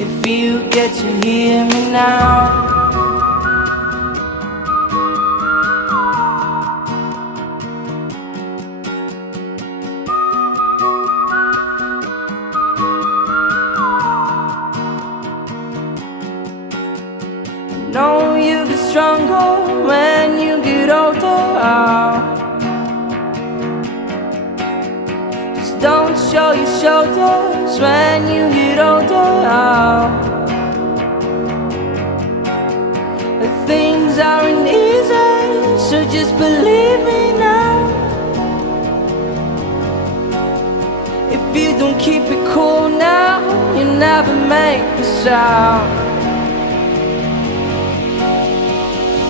if you get to hear me now. Know you get stronger when you get older. Just don't show your shoulders when you get older. Things aren't easy, so just believe me now. If you don't keep it cool now, you never make a sound.